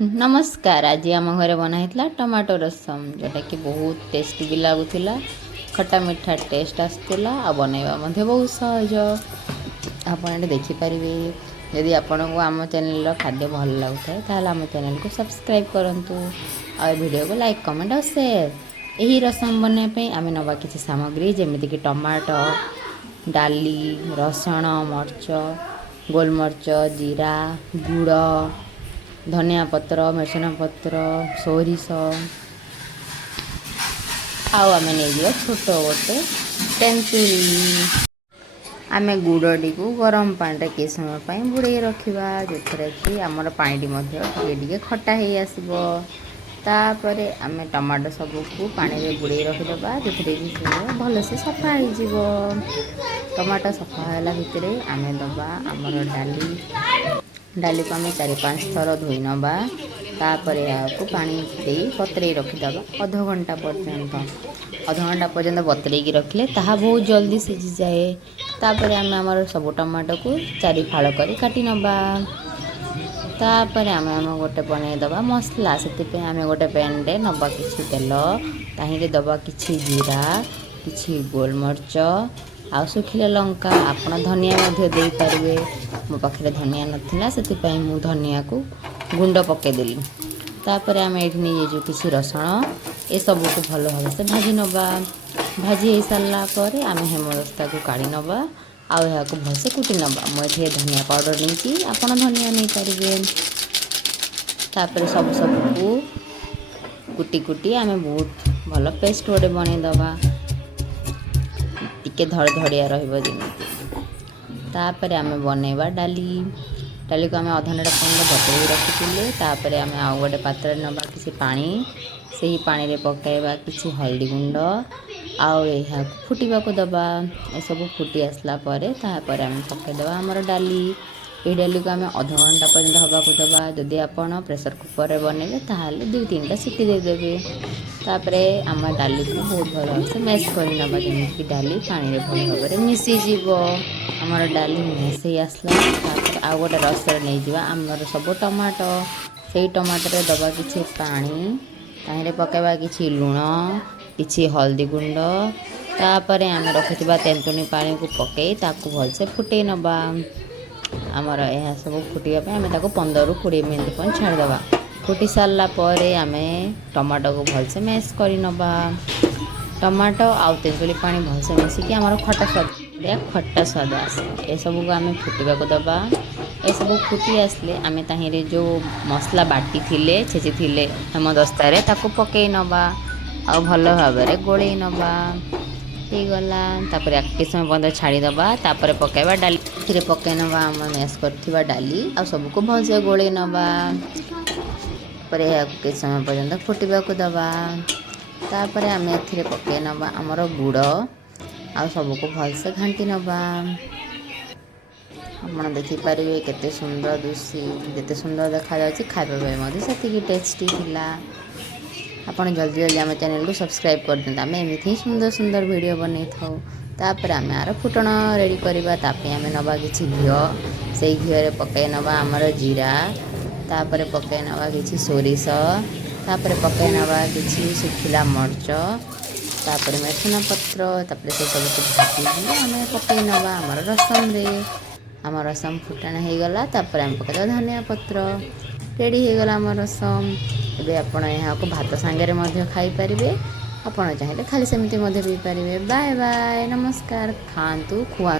नमस्कार। आज आम घरे बनाई टमाटो रसम जोटा कि बहुत टेस्टी भी लगुला। खट्टा मीठा टेस्ट आसला आ बनैबा बहुत सहज। आपड़ देखिपारे यदि आपण को आम चैनल खाद्य भल लगुए तो आम चैनल को सब्सक्राइब करूँ और वीडियो को लाइक कमेंट और शेयर। यही रसम बनवाई आम नवा किसी सामग्री जमीक टमाटो, डाली, रसुण, मर्च, गोलमर्च, जीरा, गुड़, धनिया पत्र, मिर्चना पत्र, सोरिष आम नहीं छोट गोटे तेंतुली। आम गुड़ी को गरम पानी कि समय बुड़े रखा जो कि आमर पानी खटा हो आसो। तापर आम टमाटो सबको पानी में बुड़े रखिदे जो भलसे सफा हो। टमाटो सफा है भितर आम दबा आमर डाली को आम 4-5 थर धोई नवा। तापर आपको पानी दे बतरे रखिदबा अध घंटा पर्यंत बतरे रखिले ताहा बहुत जल्दी सीझी जाए। तापर आम आमर सब टमाटो को 4 फाड़ कर काटी नवा। तापर आम गोटे बनईदबा मसला से आम गोटे पैन रे नवा किसी तेल ताहिरे दबा किसी जीरा, किसी गोलमर्च आ सुखिला लंका। आपड़ धनिया दे पारे। मो पाखे धनिया नाला से मु धनिया को गुंड पकईदेली। तापर आम ये नहीं किसी रसुण ये सब को भल भाव से भाजी नवा। भाजी हो सारा पर आम हेमदस्ता को काढ़ी नवा आउ को भलसे कुटी नवा। मुझे धनिया पाउडर नहीं आप धनिया नहीं पारे। तापर सबको कुटी कुटी आम बहुत भल पेस्ट गोटे बनईदबा टिके धड़धड़िया रही। तापर आम बनैबा डाली को आम अध घंटा पर्यटन बतई रखी। तापर आम आउ गोटे पात्र नवा किसी पानी से ही पानी रे पकाइबा किसी हल्दी गुंड आउ यह फुटवा को दबा। ये सब फुटी आसला तापर आम पकईदबा आमर डाली। ये डाली को आम अध घंटा पर्यंत हवा को दबा। जदि आपण प्रेसर कुकर रे बनइबे ताहाले 2-3टा सीटी देदेवे। तापर आम डाली को बहुत भल से मैश कर नवा जमीक डाली पानी रे भल भाव में मिसीज। आमर डाली मैश हो आसला तापर आउ गोटे रस नहीं जावा आमर सब टमाटो से टमाटो रे दबा किसी पानी ताहिरे पकाइबा किसी लुण किसी हल्दी गुंड। तापर आम रखिथिबा तेंतुणी पानी को पकई ताकू भलसे फुटई नवा। आमर यह सब फुटापी आम 15-20 मिनट छाड़ीदबा। फुटी सारा पर आम टमाटो को भलसे मैश कर नवा। टमाटो आउ तेंतुली पानी भलसे मिसिकी आमर खट्टा स्वाद आसे। ये सब को आम फुटवा को दबा। ये सब फुटी आसले आम ताहिरे जो मसला बाटी थिले छेची थिले हेमदस्ता रे ताको पकई नवा आ भल भाव में गोलई नवा। हो गला तापर एक समय पर्यंत छाड़ीदबा। तापर पकाइबा डाली फिर पकई नवा आम मैश करथिबा डाली आ सबको भलसे गोलई नवा। पर किसी समय पर्यंत फुटवा को दबा। तापर आम ए पकई नवा आमर गुड़ आ सबको भलसे घाटी नवा। आप देखिपारे केते सुंदर दुसी केते सुंदर देखा जाउछि। खाइबा से टेस्टी थिला। आपन जल्दी जल्दी आम चैनल को सब्सक्राइब कर दिंता। आम एमती ही सुंदर सुंदर वीडियो बनै था। तापर आम आर फुटण रेडी करवा। तापर आम नवा किसी घी से घी रे पकई नवा आमर जीरा। तापर पकई नवा किसी सोरिष। तापर पकई नवा किसी सुखिला मर्च। तापर मेथुना पत्र। तापर से सब भाजी आम पकई नवा आमर रसम रे। आम रसम फुटाण हो गला। तापर आम पकईदबा धनिया पत्र। रेडी हो गला आम रसम। एबे आपण यहाँ को भात सांगे खाई पारे। आपण चाहिए खाली सेमती पी पारे। बाय बाय नमस्कार। खातु खुआ।